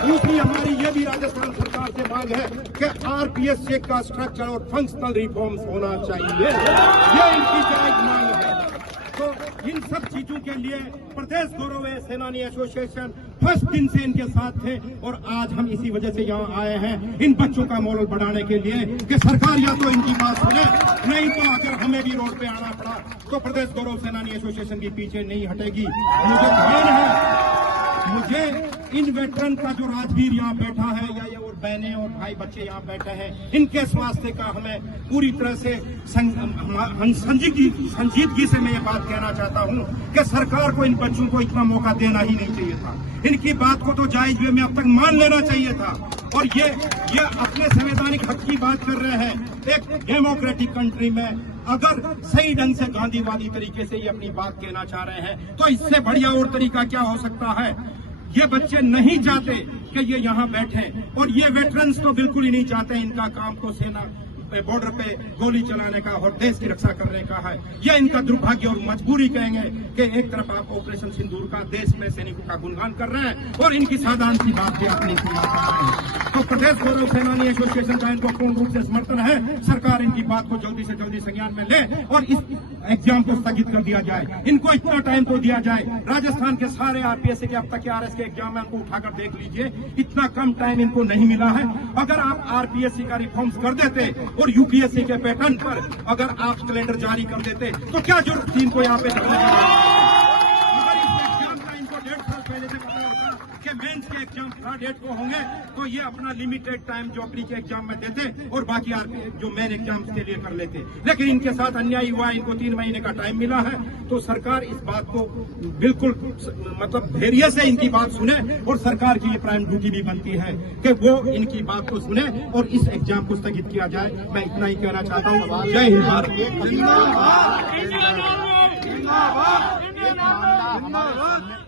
दूसरी हमारी ये भी राजस्थान सरकार से मांग है कि आरपीएस चेक का स्ट्रक्चर और फंक्शनल रिफॉर्म्स होना चाहिए। ये इनकी जायज मांग है। तो इन सब चीजों के लिए प्रदेश गौरव सेनानी एसोसिएशन फर्स्ट दिन से इनके साथ थे और आज हम इसी वजह से यहाँ आए हैं इन बच्चों का मोरल बढ़ाने के लिए कि सरकार या तो इनकी बात सुने, नहीं तो अगर हमें भी रोड पे आना पड़ा तो प्रदेश गौरव सेनानी एसोसिएशन के पीछे नहीं हटेगी। मुझे ध्यान है, मुझे इन वेटरन का जो राजवीर यहाँ बैठा है या ये और बहनें और भाई बच्चे यहाँ बैठे हैं, इनके स्वास्थ्य का हमें पूरी तरह से संजीदगी से मैं ये बात कहना चाहता हूँ कि सरकार को इन बच्चों को इतना मौका देना ही नहीं चाहिए था। इनकी बात को तो जायज वे में अब तक मान लेना चाहिए था। और ये अपने संवैधानिक हक की बात कर रहे हैं। एक डेमोक्रेटिक कंट्री में अगर सही ढंग से गांधीवादी तरीके से ये अपनी बात कहना चाह रहे हैं तो इससे बढ़िया और तरीका क्या हो सकता है। ये बच्चे नहीं चाहते कि ये यहाँ बैठे और ये वेटरन्स तो बिल्कुल ही नहीं चाहते। इनका काम तो सेना बॉर्डर पे गोली चलाने का और देश की रक्षा करने का है। यह इनका दुर्भाग्य और मजबूरी कहेंगे कि एक तरफ आप ऑपरेशन सिंदूर का देश में सैनिकों का गुणगान कर रहे हैं और इनकी साधारण सी बात भी अपनी कर रहे हैं। तो प्रदेश गौरव सेनानी एसोसिएशन का इनको पूर्ण रूप से समर्थन है। सरकार इनकी बात को जल्दी से जल्दी संज्ञान में ले और इस एग्जाम को स्थगित कर दिया जाए। इनको इतना टाइम तो दिया जाए। राजस्थान के सारे आरपीएस के अब तक के आरएस के एग्जाम है, उनको उठाकर देख लीजिए, इतना कम टाइम इनको नहीं मिला है। अगर आप आरपीएससी का रिफॉर्म्स कर देते और यूपीएससी के पैटर्न पर अगर आप कैलेंडर जारी कर देते तो क्या जरूरत थी इनको यहाँ पे धरने की। अगर इस एग्जाम का इनको 1.5 साल पहले से पता होता कि मेंस के एग्जाम 3 को होंगे तो ये अपना लिमिटेड टाइम जोकरी के एग्जाम में देते और बाकी जो मेन एग्जाम्स के लिए कर लेते। लेकिन इनके साथ अन्याय हुआ, इनको 3 महीने का टाइम मिला है। तो सरकार इस बात को बिल्कुल मतलब धैर्य से इनकी बात सुने और सरकार की ये प्राइम ड्यूटी भी बनती है कि वो इनकी बात को सुने और इस एग्जाम को स्थगित किया जाए। मैं इतना ही कहना चाहता हूँ। जय हिंद।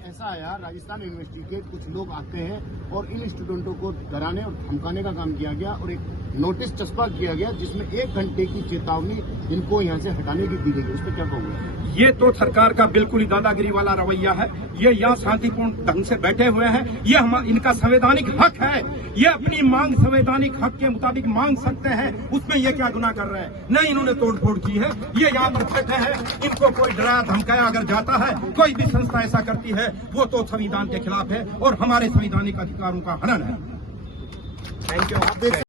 ऐसा आया, राजस्थान यूनिवर्सिटी के कुछ लोग आते हैं और इन स्टूडेंटों को डराने और धमकाने का काम किया गया और एक नोटिस चस्पा किया गया जिसमें 1 घंटे की चेतावनी इनको यहाँ से हटाने की दी गई। उस पर क्या कहोगे? ये तो सरकार का बिल्कुल ही दादागिरी वाला रवैया है। ये यहाँ शांतिपूर्ण ढंग से बैठे हुए हैं। ये इनका संवैधानिक हक है। ये अपनी मांग संवैधानिक हक के मुताबिक मांग सकते हैं। उसमें ये क्या गुनाह कर रहे हैं? नहीं, इन्होंने तोड़फोड़ की है। ये यहाँ पर बैठे हैं। इनको कोई डराया धमकाया अगर जाता है, कोई भी संस्था ऐसा करती है, वो तो संविधान के खिलाफ है और हमारे संवैधानिक अधिकारों का हनन है। Thank you.